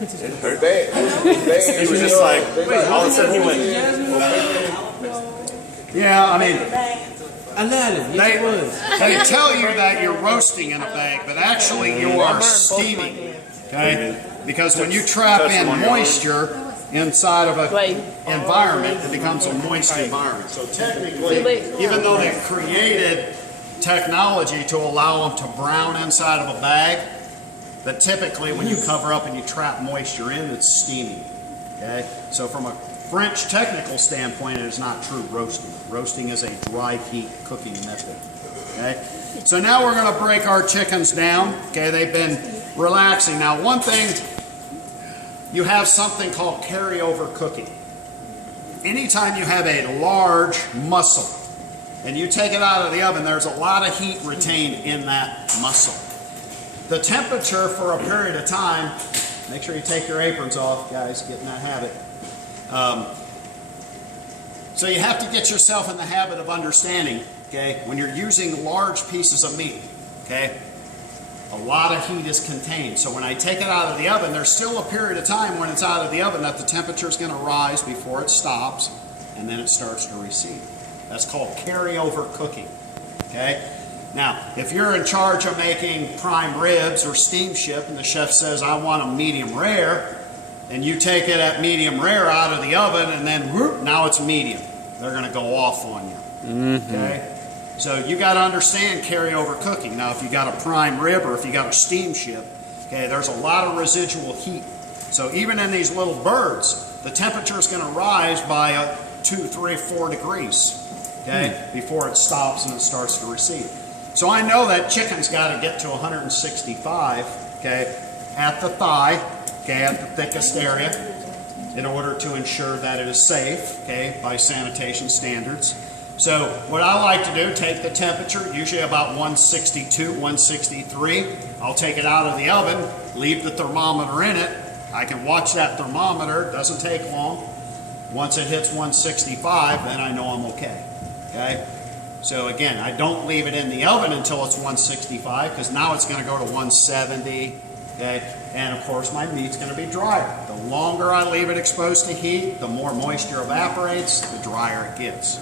It hurt bad. He was just like, wait, all of a sudden he went. Yeah, I mean, Aladdin, yes, it was. they tell you that you're roasting in a bag, but actually you are steaming. Okay? Because when you trap in moisture inside of an environment, it becomes a moist environment. So technically, even though they've created technology to allow them to brown inside of a bag, but typically when you cover up and you trap moisture in, it's steaming. Okay? So from a French technical standpoint, it is not true roasting. Roasting is a dry heat cooking method. Okay? So now we're going to break our chickens down. Okay, they've been relaxing. Now one thing, you have something called carryover cooking. Anytime you have a large muscle and you take it out of the oven, there's a lot of heat retained in that muscle. The temperature for a period of time, make sure you take your aprons off, guys, get in that habit. So you have to get yourself in the habit of understanding, okay, when you're using large pieces of meat, okay, a lot of heat is contained. So when I take it out of the oven, there's still a period of time when it's out of the oven that the temperature is going to rise before it stops, and then it starts to recede. That's called carryover cooking, okay? Now, if you're in charge of making prime ribs or steamship, and the chef says, I want them medium rare, and you take it at medium rare out of the oven, and then whoop, now it's medium. They're going to go off on you. Okay? So you got to understand carryover cooking. Now, if you got a prime rib or if you got a steamship, okay, there's a lot of residual heat. So even in these little birds, the temperature is going to rise by 2, 3, 4 degrees, okay, before it stops and it starts to recede. So I know that chicken's got to get to 165, okay, at the thigh, okay, at the thickest area, in order to ensure that it is safe, okay, by sanitation standards. So what I like to do, take the temperature, usually about 162, 163. I'll take it out of the oven, leave the thermometer in it. I can watch that thermometer, it doesn't take long. Once it hits 165, then I know I'm okay, okay? So again, I don't leave it in the oven until it's 165, because now it's going to go to 170, okay? And of course my meat's going to be drier. The longer I leave it exposed to heat, the more moisture evaporates, the drier it gets.